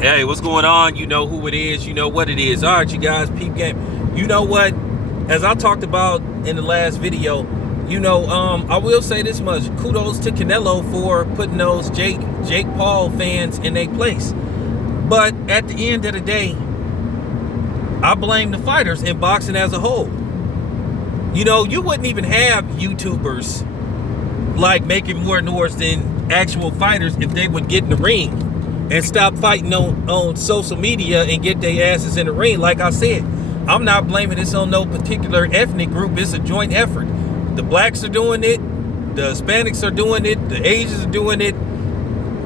Hey, what's going on? You know who it is. You know what it is. All right, you guys, peep game. You know what? As I talked about in the last video, I will say this much. Kudos to Canelo for putting those Jake Paul fans in their place. But at the end of the day, I blame the fighters in boxing as a whole. You wouldn't even have YouTubers like making more noise than actual fighters if they would get in the ring and stop fighting on social media and get their asses in the ring. Like I said, I'm not blaming this on no particular ethnic group. It's a joint effort. The blacks are doing it. The Hispanics are doing it. The Asians are doing it.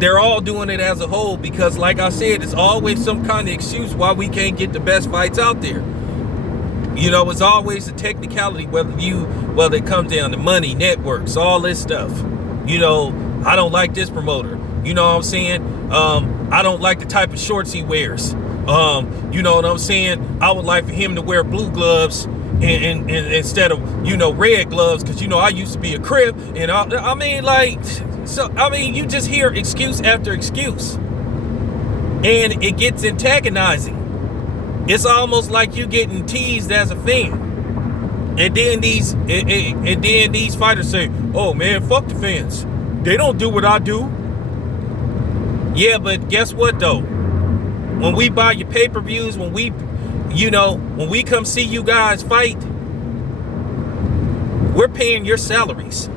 They're all doing it as a whole because, like I said, it's always some kind of excuse why we can't get the best fights out there. It's always a technicality, whether it comes down to money, networks, all this stuff. I don't like this promoter. You know what I'm saying? I don't like the type of shorts he wears. You know what I'm saying? I would like for him to wear blue gloves and instead of, red gloves, because, I used to be a Crip. And you just hear excuse after excuse. And it gets antagonizing. It's almost like you getting teased as a fan. And then these fighters say, oh man, fuck the fans. They don't do what I do. Yeah, but guess what though? When we buy your pay-per-views, when we come see you guys fight, we're paying your salaries.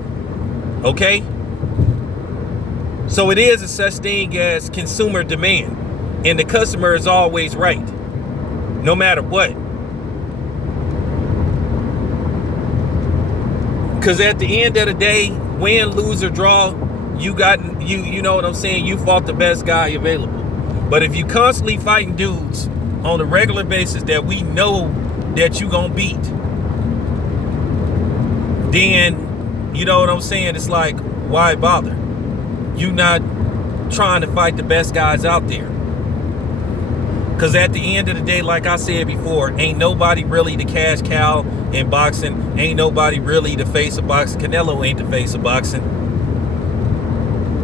Okay? So it is a such thing as consumer demand. And the customer is always right. No matter what. Because at the end of the day, win, lose, or draw, you know what I'm saying? You fought the best guy available. But if you constantly fighting dudes on a regular basis that we know that you gonna beat, then, you know what I'm saying? It's like, why bother? You not trying to fight the best guys out there. Because at the end of the day, like I said before, ain't nobody really the cash cow in boxing. Ain't nobody really the face of boxing. Canelo ain't the face of boxing.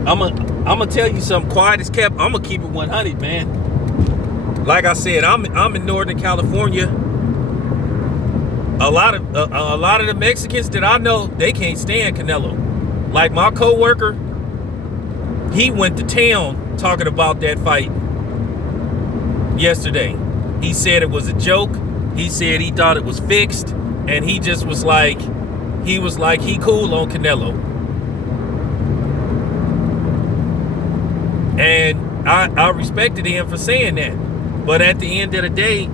I'm gonna tell you something. Quiet as kept. I'm gonna keep it 100, man. Like I said, I'm in Northern California. A lot of the Mexicans that I know, they can't stand Canelo. Like my coworker, he went to town talking about that fight yesterday. He said it was a joke. He said he thought it was fixed, and he just was like, he cool on Canelo. And I respected him for saying that. But at the end of the day,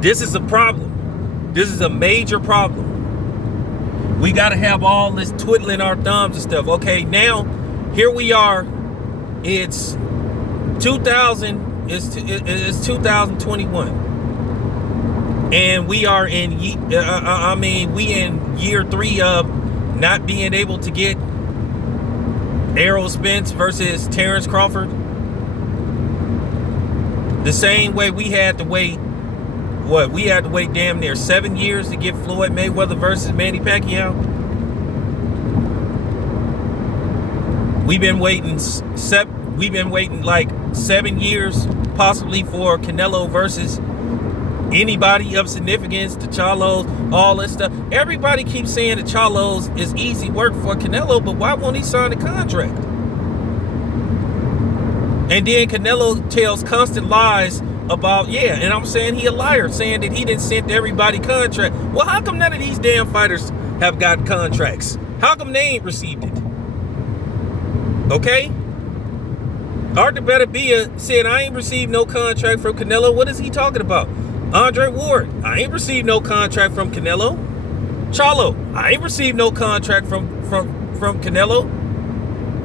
this is a problem. This is a major problem. We got to have all this twiddling our thumbs and stuff. Okay, now, here we are. It's 2021. And we are in, we in year 3 of not being able to get Errol Spence versus Terrence Crawford. The same way we had to wait, we had to wait damn near 7 years to get Floyd Mayweather versus Manny Pacquiao. We've been waiting like 7 years possibly for Canelo versus anybody of significance, the Charlos, all this stuff. Everybody keeps saying the Charlos is easy work for Canelo, but why won't he sign a contract? And then Canelo tells constant lies about, and I'm saying he a liar, saying that he didn't send everybody contract. Well, how come none of these damn fighters have got contracts? How come they ain't received it? Okay? Arthur Beterbiev said, I ain't received no contract from Canelo. What is he talking about? Andre Ward, I ain't received no contract from Canelo. Charlo, I ain't received no contract from Canelo.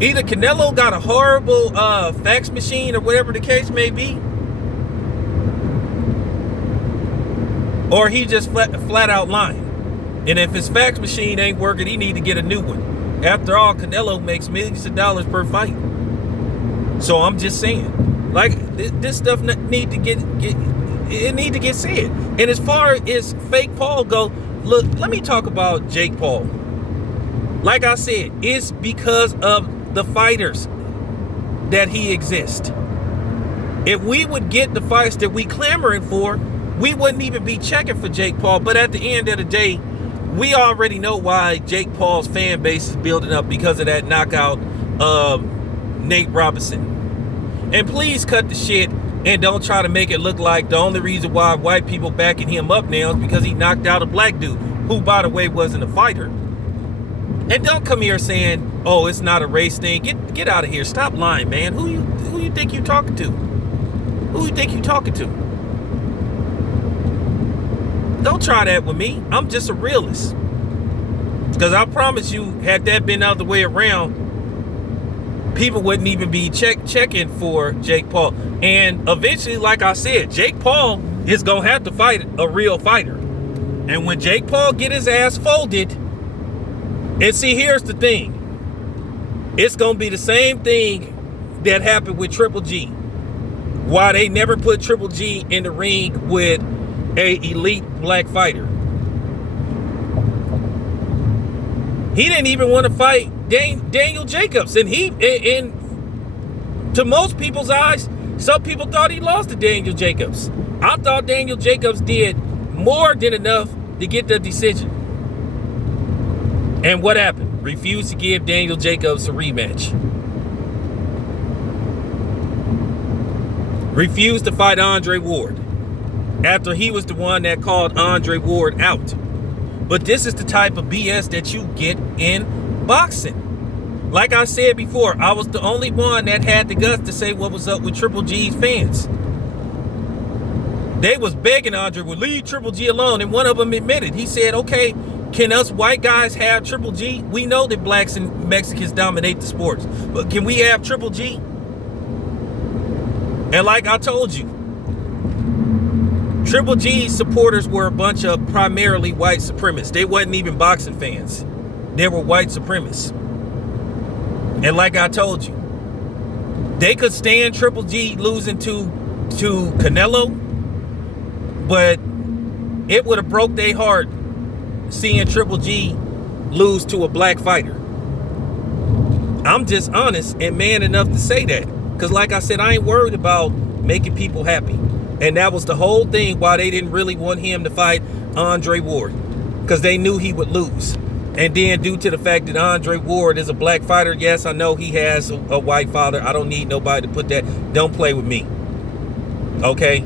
Either Canelo got a horrible fax machine or whatever the case may be, or he just flat out lying. And if his fax machine ain't working, he need to get a new one. After all, Canelo makes millions of dollars per fight. So I'm just saying, like, this stuff need to get said. And as far as fake Paul go, look, let me talk about Jake Paul. Like I said, it's because of the fighters that he exists. If we would get the fights that we clamoring for, we wouldn't even be checking for Jake Paul. But at the end of the day, we already know why Jake Paul's fan base is building up, because of that knockout of Nate Robinson. And please cut the shit and don't try to make it look like the only reason why white people backing him up now is because he knocked out a black dude, who, by the way, wasn't a fighter. And don't come here saying, oh, it's not a race thing. Get out of here. Stop lying, man. Who you think you talking to? Who you think you talking to? Don't try that with me. I'm just a realist. Because I promise you, had that been the other way around, people wouldn't even be checking for Jake Paul. And eventually, like I said, Jake Paul is going to have to fight a real fighter. And when Jake Paul get his ass folded, and see, here's the thing. It's going to be the same thing that happened with Triple G. Why they never put Triple G in the ring with a elite black fighter. He didn't even want to fight Daniel Jacobs. And to most people's eyes, some people thought he lost to Daniel Jacobs. I thought Daniel Jacobs did more than enough to get the decision. And what happened? Refused to give Daniel Jacobs a rematch. Refused to fight Andre Ward after he was the one that called Andre Ward out. But this is the type of BS that you get in boxing. Like I said before, I was the only one that had the guts to say what was up with Triple G's fans. They was begging Andre Ward, leave Triple G alone, and one of them admitted. He said, okay, can us white guys have Triple G? We know that blacks and Mexicans dominate the sports, but can we have Triple G? And like I told you, Triple G's supporters were a bunch of primarily white supremacists. They wasn't even boxing fans. They were white supremacists. And like I told you, they could stand Triple G losing to Canelo, but it would have broke their heart seeing Triple G lose to a black fighter. I'm just honest and man enough to say that. Because like I said, I ain't worried about making people happy. And that was the whole thing why they didn't really want him to fight Andre Ward. Because they knew he would lose. And then due to the fact that Andre Ward is a black fighter, yes, I know he has a white father. I don't need nobody to put that. Don't play with me. Okay?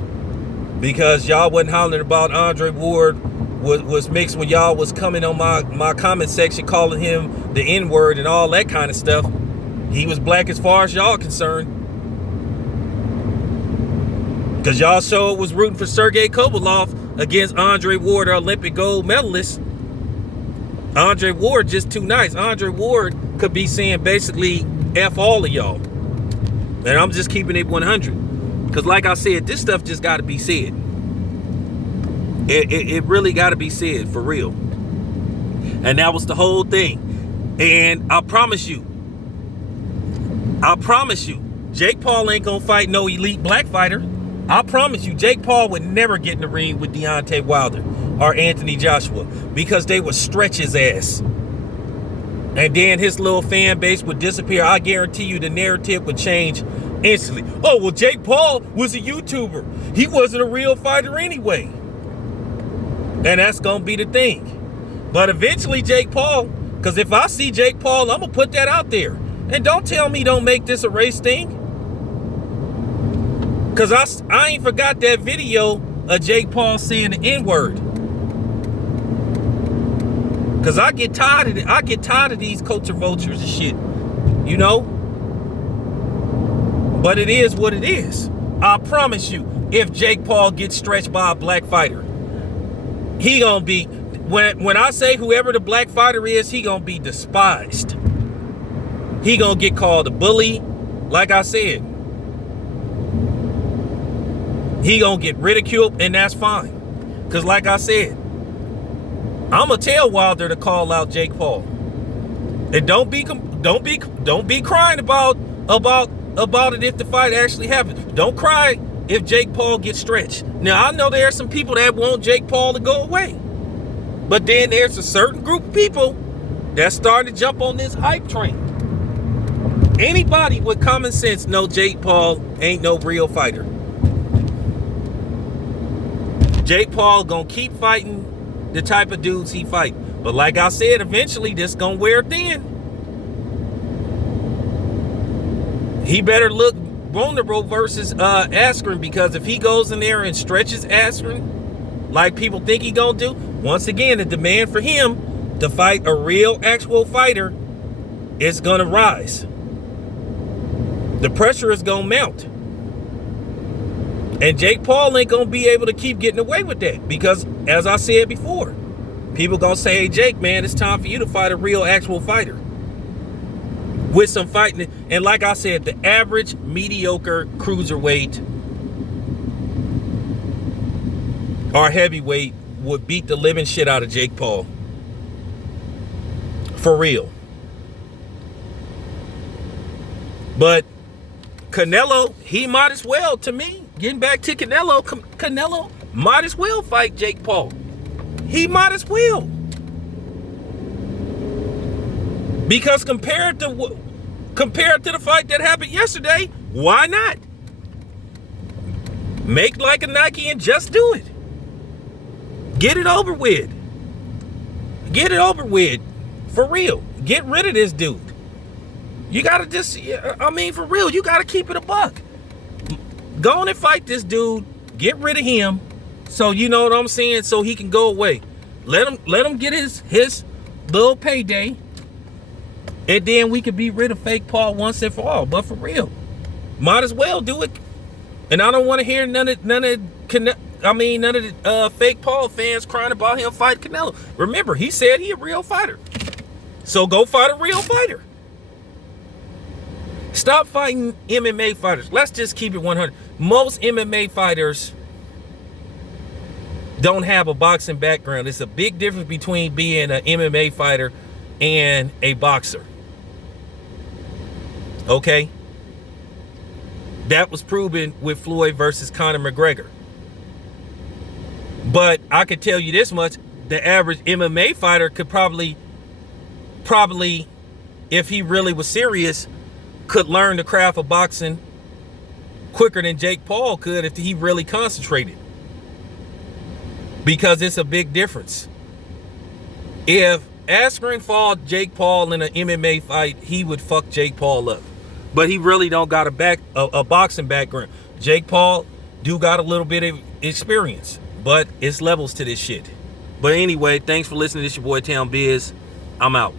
Because y'all wasn't hollering about Andre Ward was mixed when y'all was coming on my comment section calling him the N-word and all that kind of stuff. He was black as far as y'all concerned. Because y'all sure was rooting for Sergey Kovalev against Andre Ward, our Olympic gold medalist. Andre Ward just too nice. Andre Ward could be saying basically F all of y'all. And I'm just keeping it 100. Because like I said, this stuff just got to be said. It really got to be said for real. And that was the whole thing. And I promise you, Jake Paul ain't going to fight no elite black fighter. I promise you, Jake Paul would never get in the ring with Deontay Wilder or Anthony Joshua because they would stretch his ass. And then his little fan base would disappear. I guarantee you the narrative would change instantly. Oh, well, Jake Paul was a YouTuber. He wasn't a real fighter anyway. And that's going to be the thing. But eventually, Jake Paul, because if I see Jake Paul, I'm going to put that out there. And don't tell me don't make this a race thing. Because I ain't forgot that video of Jake Paul saying the N-word. Because I get tired of it. I get tired of these culture vultures and shit. You know? But it is what it is. I promise you, if Jake Paul gets stretched by a black fighter, he gonna be, when I say whoever the black fighter is, he gonna be despised. He gonna get called a bully. Like I said, he gonna get ridiculed, and that's fine. Because like I said, I'm gonna tell Wilder to call out Jake Paul. And don't be crying about it if the fight actually happens. Don't cry if Jake Paul gets stretched. Now, I know there are some people that want Jake Paul to go away. But then there's a certain group of people that's starting to jump on this hype train. Anybody with common sense know Jake Paul ain't no real fighter. Jake Paul gonna keep fighting the type of dudes he fight. But like I said, eventually this gonna wear thin. He better look vulnerable versus Askren, because if he goes in there and stretches Askren like people think he gonna do, once again, the demand for him to fight a real actual fighter is gonna rise. The pressure is gonna mount. And Jake Paul ain't gonna be able to keep getting away with that, because as I said before, people gonna say, hey Jake, man, it's time for you to fight a real actual fighter with some fighting. And like I said, the average mediocre cruiserweight or heavyweight would beat the living shit out of Jake Paul. For real. But Canelo, he might as well, to me, getting back to Canelo, Canelo might as well fight Jake Paul. He might as well. Because compared to the fight that happened yesterday, why not? Make like a Nike and just do it. Get it over with. Get it over with. For real. Get rid of this dude. You gotta just, I mean, for real, you gotta keep it a buck. Go on and fight this dude. Get rid of him. So you know what I'm saying? So he can go away. Let him get his little payday. And then we could be rid of fake Paul once and for all. But for real, might as well do it. And I don't want to hear none of the fake Paul fans crying about him fight Canelo. Remember, he said he a real fighter. So go fight a real fighter. Stop fighting MMA fighters. Let's just keep it 100. Most MMA fighters don't have a boxing background. It's a big difference between being an MMA fighter and a boxer. Okay? That was proven with Floyd versus Conor McGregor. But I could tell you this much. The average MMA fighter could probably, if he really was serious, could learn the craft of boxing quicker than Jake Paul could if he really concentrated. Because it's a big difference. If Askren fought Jake Paul in an MMA fight, he would fuck Jake Paul up. But he really don't got a boxing background. Jake Paul do got a little bit of experience, but it's levels to this shit. But anyway, thanks for listening. This your boy Town Biz. I'm out.